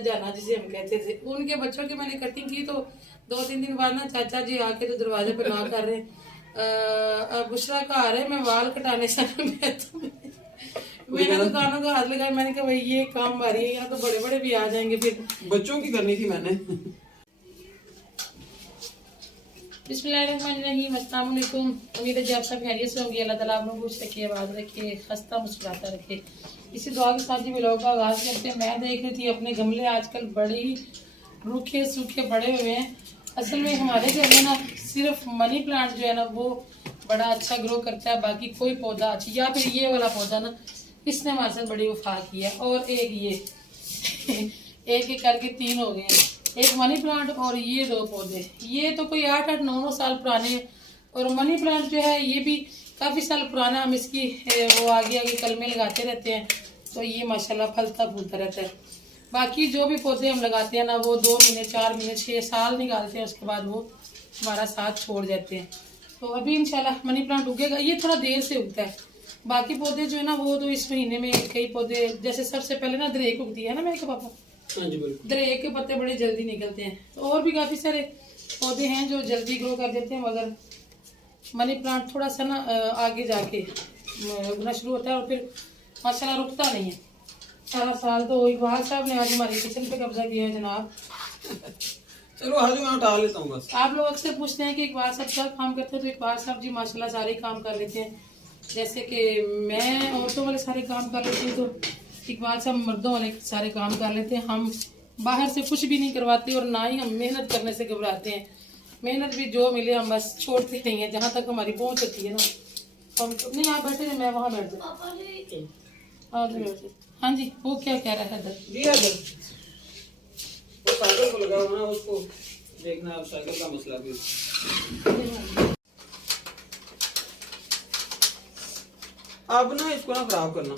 जाना जिसे हम कहते थे, उनके बच्चों की मैंने कटिंग की तो 2-3 दिन बाद ना चाचा जी आके तो दरवाजे पे ना कर रहे, बुशरा का आ रहे, मैं बाल कटाने से मैंने तो कानों का हाथ लगाया, मैंने कहा भाई ये काम भारी है, यहाँ तो बड़े बड़े भी आ जाएंगे, फिर बच्चों की करनी थी मैंने। बिस्मिल्लाहिर्रहमानिर्रहीम, अस्सलाम वालेकुम। उम्मीद है आप सब खैरियत से होंगे। अल्लाह ताला आप लोगों को खुश रखे, आबाद रखे, खस्ता मुस्कुराता रखे। इसी दुआ के साथ ही व्लॉग का आगाज करते हैं। मैं देख रही थी अपने गमले आजकल बड़े ही रूखे सूखे बड़े हुए हैं। असल में हमारे घर में ना सिर्फ मनी प्लांट जो है ना वो बड़ा अच्छा ग्रो करता है, बाकी कोई पौधा अच्छा, या फिर ये वाला पौधा ना इसने हमारे साथ बड़ी वफा की है, और एक ये एक एक करके 3 हो गए हैं, एक मनी प्लांट और ये 2 पौधे। ये तो कोई 8-8, 9-9 साल पुराने हैं, और मनी प्लांट जो है ये भी काफ़ी साल पुराना। हम इसकी वो आगे आगे कलमे लगाते रहते हैं, तो ये माशाल्लाह फलता फूलता रहता है। बाकी जो भी पौधे हम लगाते हैं ना वो 2 महीने, 4 महीने, 6 साल निकालते हैं, उसके बाद वो हमारा साथ छोड़ जाते हैं। तो अभी इंशाल्लाह मनी प्लांट उगेगा, ये थोड़ा देर से उगता है। बाकी पौधे जो है ना वो तो इस महीने में कई पौधे, जैसे सबसे पहले ना दरेक उगती है ना मेरे पापा, दरेक के पत्ते बड़े जल्दी निकलते हैं। तो और भी काफी सारे पौधे हैं जो जल्दी ग्रो कर देते हैं, मगर मनी प्लांट थोड़ा सा ना आगे जाके उगना शुरू होता है और फिर माशाल्लाह रुकता नहीं है। सारा साल तो इकबाल साहब ने आज हमारे किचन पे कब्जा किया है जनाब। चलो आज मैं उठा लेता हूँ बस। आप लोग अक्सर पूछते हैं कि इकबाल साहब क्या काम करते हैं, तो इकबाल साहब जी माशाल्लाह सारे काम कर लेते हैं। जैसे कि मैं औरतों वाले सारे काम कर लेती हूँ, तो इकबाल साहब मर्दों वाले सारे काम कर लेते हैं। हम बाहर से कुछ भी नहीं करवाते और ना ही हम मेहनत करने से घबराते हैं। मेहनत भी जो मिले हम बस छोड़ते नहीं है, जहाँ तक हमारी पहुँच होती है ना हम तो। नहीं आप बैठे, मैं वहाँ बैठ जाऊँ। हाँ जी, वो क्या कह रहा है जी है वो साइकिल को लगा हुआ ना, उसको देखना अब साइकिल का मसला भी। अब ना इसको ना खराब करना,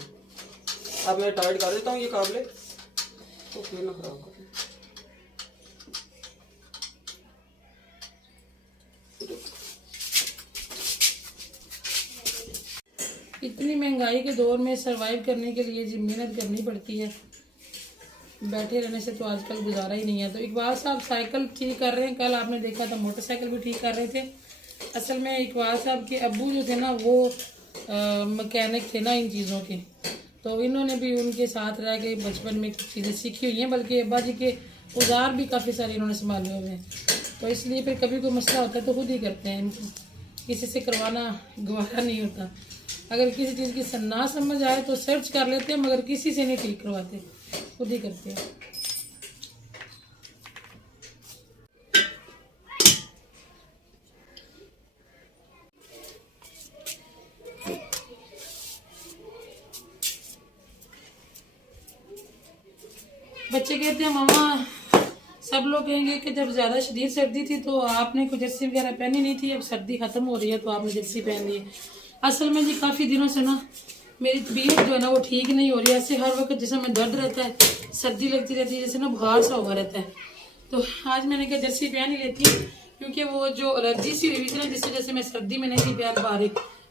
अब मैं टाइट कर देता हूँ ये काबले, तो फिर ना खराब करना। इतनी महंगाई के दौर में सरवाइव करने के लिए जी मेहनत करनी पड़ती है, बैठे रहने से तो आजकल गुजारा ही नहीं है। तो इकबाल साहब साइकिल ठीक कर रहे हैं, कल आपने देखा था मोटरसाइकिल भी ठीक कर रहे थे। असल में इकबाल साहब के अब्बू जो थे ना वो मैकेनिक थे ना इन चीज़ों के, तो इन्होंने भी उनके साथ रह के बचपन में कुछ चीज़ें सीखी हुई हैं, बल्कि अब्बा जी के औजार भी काफ़ी सारे इन्होंने संभाले हुए हैं। तो इसलिए फिर कभी कोई मसला होता है तो खुद ही करते हैं, किसी से करवाना गवारा नहीं होता। अगर किसी चीज़ की ना समझ आए तो सर्च कर लेते हैं, मगर किसी से नहीं ठीक करवाते, खुद ही करते हैं। बच्चे कहते हैं मामा, सब लोग कहेंगे कि जब ज़्यादा शदीद सर्दी थी तो आपने कोई जर्सी वगैरह पहनी नहीं थी, अब सर्दी ख़त्म हो रही है तो आपने जर्सी पहन ली है। असल में जी काफ़ी दिनों से ना मेरी तबीयत जो है ना वो ठीक नहीं हो रही है। ऐसे हर वक्त जैसे में दर्द रहता है, सर्दी लगती रहती है, जैसे ना बुखार सा हुआ रहता है। तो आज मैंने कहा जर्सी पहन ही लेती हूँ, क्योंकि वो जो एलर्जी सी हुई थी ना जिसकी वजह से मैं सर्दी में नहीं थी पहन पा रही,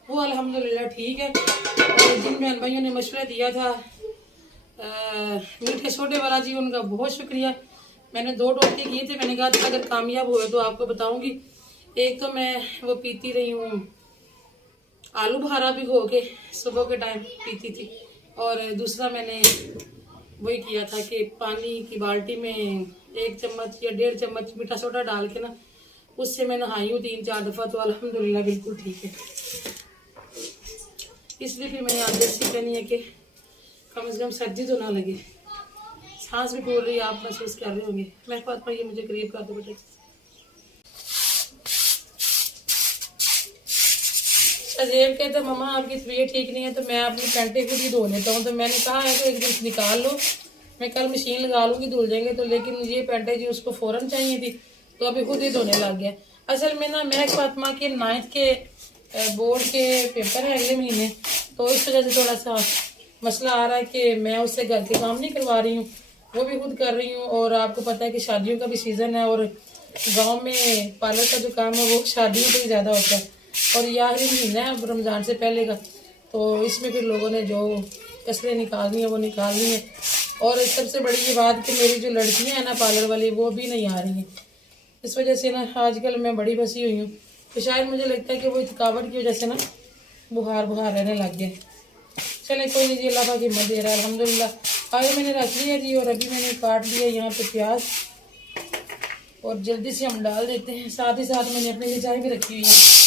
वो अल्हम्दुलिल्लाह ठीक है। और जिन बहन भाइयों ने मशवरा दिया था मीठे सोडे वाला जी, उनका बहुत शुक्रिया। मैंने 2 टोटके किए थे, मैंने कहा था अगर कामयाब हुए तो आपको बताऊंगी। एक तो मैं वो पीती रही हूँ आलू बुखारा भिगो के, सुबह के टाइम पीती थी, और दूसरा मैंने वही किया था कि पानी की बाल्टी में 1 चम्मच या 1.5 चम्मच मीठा सोडा डाल के ना उससे मैं नहाई हूँ 3-4 दफ़ा, तो अल्हम्दुलिल्लाह बिल्कुल ठीक है। इसलिए फिर मैंने आज जर्सी पहनी है कि कम से कम सर्दी तो ना लगे। सांस भी फूल रही है, आप महसूस कर रहे होंगे। मेरे पास ये मुझे करीब कर दो बेटे। अजेब कहते मम्मा आपकी तबीयत ठीक नहीं है तो मैं अपनी पैंटें खुद ही धो लेता हूँ। तो मैंने कहा है कि एक दिन निकाल लो, मैं कल मशीन लगा लूँगी, धुल जाएंगे। तो लेकिन ये पैंटें जी उसको फ़ौरन चाहिए थी, तो अभी खुद ही धोने लग गया। असल में ना महक फातिमा के 9th के बोर्ड के पेपर है अगले महीने, तो इस वजह से थोड़ा सा मसला आ रहा है कि मैं उससे घर के काम नहीं करवा रही हूँ, वो भी खुद कर रही हूँ। और आपको पता है कि शादियों का भी सीज़न है, और गांव में पार्लर का जो काम है वो शादियों पे ही ज़्यादा होता है, और ये आखिरी महीना है अब रमज़ान से पहले का, तो इसमें फिर लोगों ने जो कसरें निकालनी है वो निकालनी है। और सबसे बड़ी ये बात कि मेरी जो लड़कियां हैं ना पार्लर वाली, वो भी नहीं आ रही हैं। इस वजह से ना आजकल मैं बड़ी फंसी हुई हूँ। तो शायद मुझे लगता है कि वो थकावट की वजह से ना बुखार रहने लग गया। चले कोई नहीं जी, अल्लाह पाक हिम्मत दे रहा है अल्हम्दुलिल्लाह। आगे मैंने रख लिया जी, और अभी मैंने काट लिया यहाँ पे प्याज, और जल्दी से हम डाल देते हैं। साथ ही साथ मैंने अपने लिए चाय भी रखी हुई है।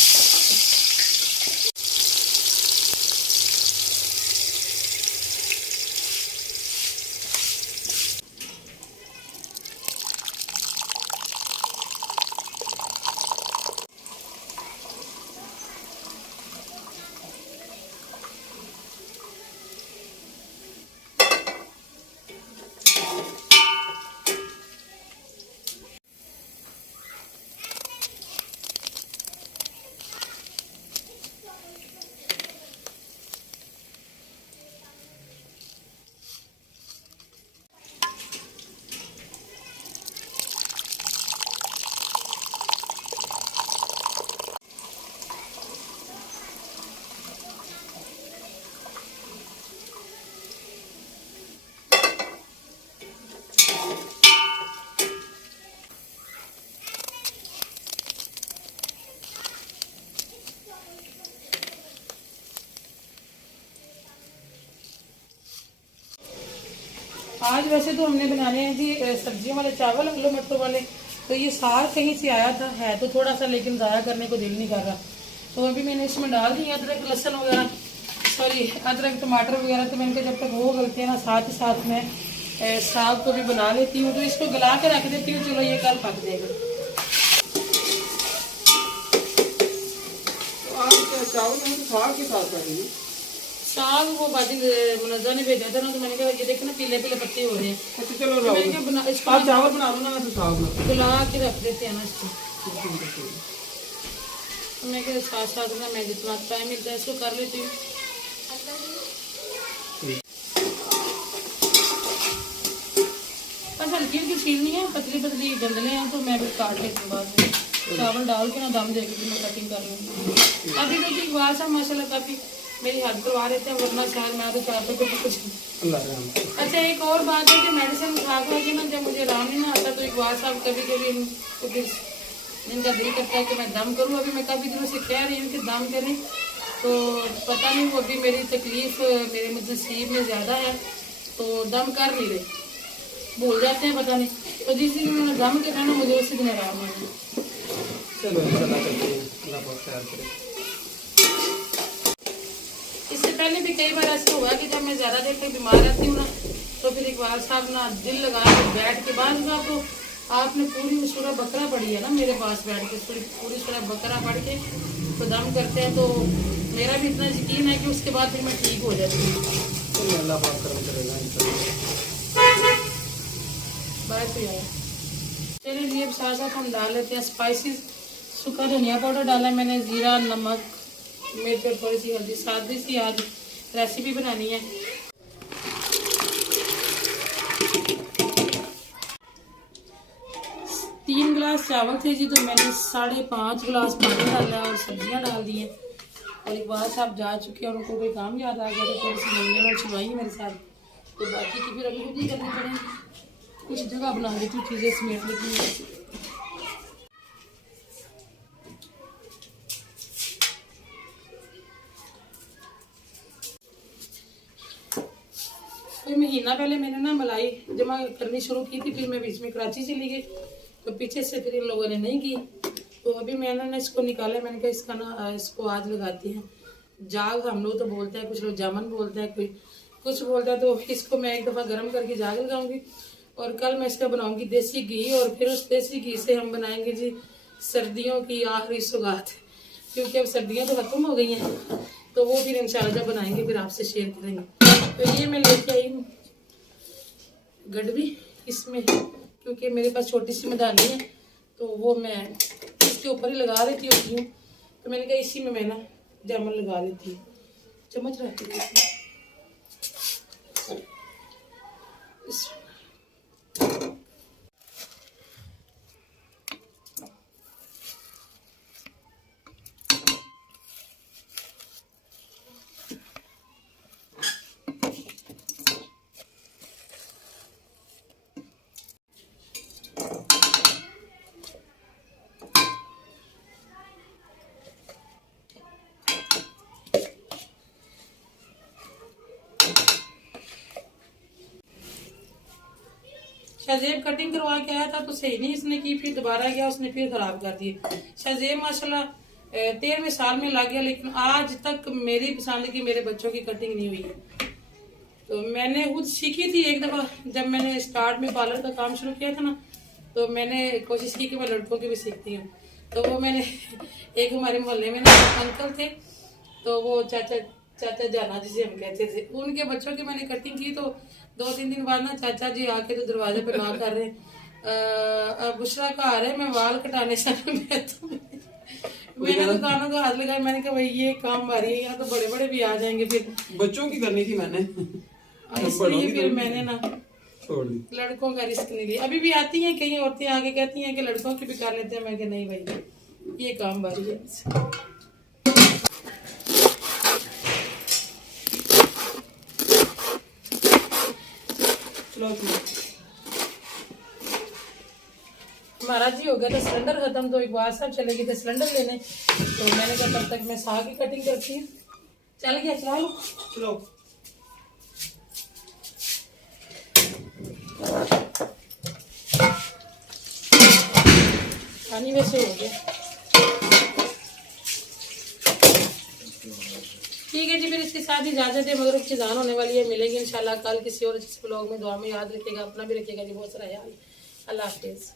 आज वैसे तो हमने बनाने हैं जी सब्जियों वाले चावल, आलू मटर वाले। तो ये साग कहीं से आया था, है तो थोड़ा सा, लेकिन ज़ाया करने को दिल नहीं कर रहा। तो अभी मैंने इसमें डाल दी अदरक लहसुन वगैरह, सॉरी अदरक टमाटर वगैरह। तो मैंने कहा जब तक वो गलते हैं ना, साथ ही साथ मैं साग को भी बना लेती हूँ। तो इसको गला के रख देती हूँ, चलो ये कल पक जाएगा। तो आप क्या चावल में साग के साथ करेंगे? साग वो बाजी मुनज़्ज़ा ने भेजा था ना, तो मैंने कहा ये देखो ना पीले पीले पत्ते हो रहे हैं। अच्छा चलो तो मैंने कहा इसको आप चावल बना लो ना, मैं तो साग बना गला के रख देते हैं ना इसको। तो मैं क्या साथ साथ ना मैं जितना टाइम मिलता है इसको कर लेती हूँ। बस हल्की हल्की छीलनी है, पतली पतली गंदले हैं, तो मैं भी काट लेती हूँ बाद में। चावल डाल के ना दम दे के मैं कटिंग कर लूँगी। अभी तो ठीक बात है माशाल्लाह, काफ़ी मेरी हेल्प करवा रहे थे, वरना शायद मैं तो चाहता तो कुछ। अच्छा एक और बात है कि मेडिसिन खा खा के ना जब मुझे आराम नहीं ना आता, तो एक बात साहब कभी कभी इनका दिल करता है कि मैं दम करूँ। अभी मैं काफ़ी दिनों से कह रही हूँ कि दम करें, तो पता नहीं वो अभी मेरी तकलीफ मेरे नसीब में ज़्यादा है, तो दम कर नहीं रहे, भूल जाते हैं पता नहीं। तो जिस दिन मैंने दम करा ना, मुझे उसी दिन आराम आया। चलो इंशाल्लाह करते हैं, अल्लाह पाक खैर करे। इससे पहले भी कई बार ऐसा हुआ कि जब मैं ज़्यादा देर तक बीमार रहती हूँ ना, तो फिर इकबाल साहब ना दिल लगा के बैठ के बाद ना, तो आपने पूरी सूरह बकरा पढ़ी है ना मेरे पास बैठ के, पूरी सूरह बकरा पढ़ के तो दम करते हैं। तो मेरा भी इतना यकीन है कि उसके बाद फिर मैं ठीक हो जाती हूँ। चलिए अल्लाह पाक करम करेगा बात तो यार। चलिए जी अब साथ साथ हम डाल लेते हैं स्पाइसेस। सूखा धनिया पाउडर डाला मैंने, ज़ीरा, नमक, मिर्च और थोड़ी सी हल्दी। सादी सी आज रेसिपी बनानी है। तीन गिलास चावल थे जी, तो मैंने 5.5 गिलास पानी डाला और सब्जियां डाल दी हैं। और एक बार साहब जा चुके हैं, उनको कोई काम याद आ गया, तो थोड़ी सी मम्मी ने छुड़वाई मेरे साथ। तो बाकी की फिर अभी खुद ही करनी पड़ेगी। कुछ जगह बना देती हूँ चीज़ें समेट लेती हूँ। कोई महीना पहले मैंने ना मलाई जमा करनी शुरू की थी, फिर मैं बीच में कराची चली गई, तो पीछे से फिर इन लोगों ने नहीं की। तो अभी मैंने ना इसको निकाला, मैंने कहा इसका ना इसको आज लगाती हैं। जाग हम लोग तो बोलते हैं, कुछ लोग जामन बोलते हैं, कोई कुछ बोलता है। तो इसको मैं एक दफ़ा गर्म करके जाग लगाऊंगी, और कल मैं इसका बनाऊंगी देसी घी, और फिर उस देसी घी से हम बनाएंगे जी सर्दियों की आखिरी सौगात, क्योंकि अब सर्दियाँ तो खत्म हो गई हैं। तो वो फिर इंशाल्लाह जब बनाएंगे फिर आपसे शेयर करेंगे। तो ये मैं लेके आई हूँ गडवी, इसमें क्योंकि मेरे पास छोटी सी मदानी है, तो वो मैं इसके ऊपर ही लगा देती होती हूँ। तो मैंने कहा इसी में मैं ना जामुन लगा लेती हूँ, चम्मच रखती हूँ इसमें। शाहजेब कटिंग करवा के आया था तो सही नहीं इसने की, फिर दोबारा गया उसने फिर खराब कर दी। शाहजेब माशाल्लाह 13वें साल में लग गया, लेकिन आज तक मेरी पसंद की मेरे बच्चों की कटिंग नहीं हुई है। तो मैंने खुद सीखी थी एक दफा, जब मैंने स्टार्ट में पार्लर का काम शुरू किया था ना, तो मैंने कोशिश की कि मैं लड़कों की भी सीखती हूँ। तो वो मैंने एक हमारे मोहल्ले में ना अंकल थे, तो वो चाचा जाना जिसे हम कहते थे, उनके बच्चों की मैंने कटिंग की। तो 2-3 दिन बाद ना चाचा जी आके तो दरवाजे पे नॉक कर रहे, बुशरा का आ रहे, मैं बाल कटाने से मैंने तो कानों का हाथ लगाया, मैंने कहा भाई ये काम आ रही है, यहाँ तो बड़े बड़े भी आ जाएंगे। फिर बच्चों की करनी थी मैंने, इसलिए फिर मैंने ना छोड़ दी। लड़कों का रिस्क नहीं लिया। अभी भी आती हैं कई औरतें आगे कहती हैं कि लड़कों की भी कर लेते हैं, मैं कहा नहीं भाई ये काम बारी है। चलो हमारा जी हो गया था सिलेंडर खत्म, तो इकबाल साहब चले गए थे सिलेंडर लेने, तो मैंने कहा तब तक मैं साग की कटिंग करती हूँ। चल गया, चला लो। चलो पानी वैसे हो गया। ठीक है जी, फिर इसके साथ इजाजत है, मगर खिजान होने वाली है। मिलेंगे इंशाल्लाह कल किसी और ब्लॉग में। दुआ में याद रखिएगा, अपना भी रखिएगा जी बहुत सारा ख्याल। अल्लाह हाफिज।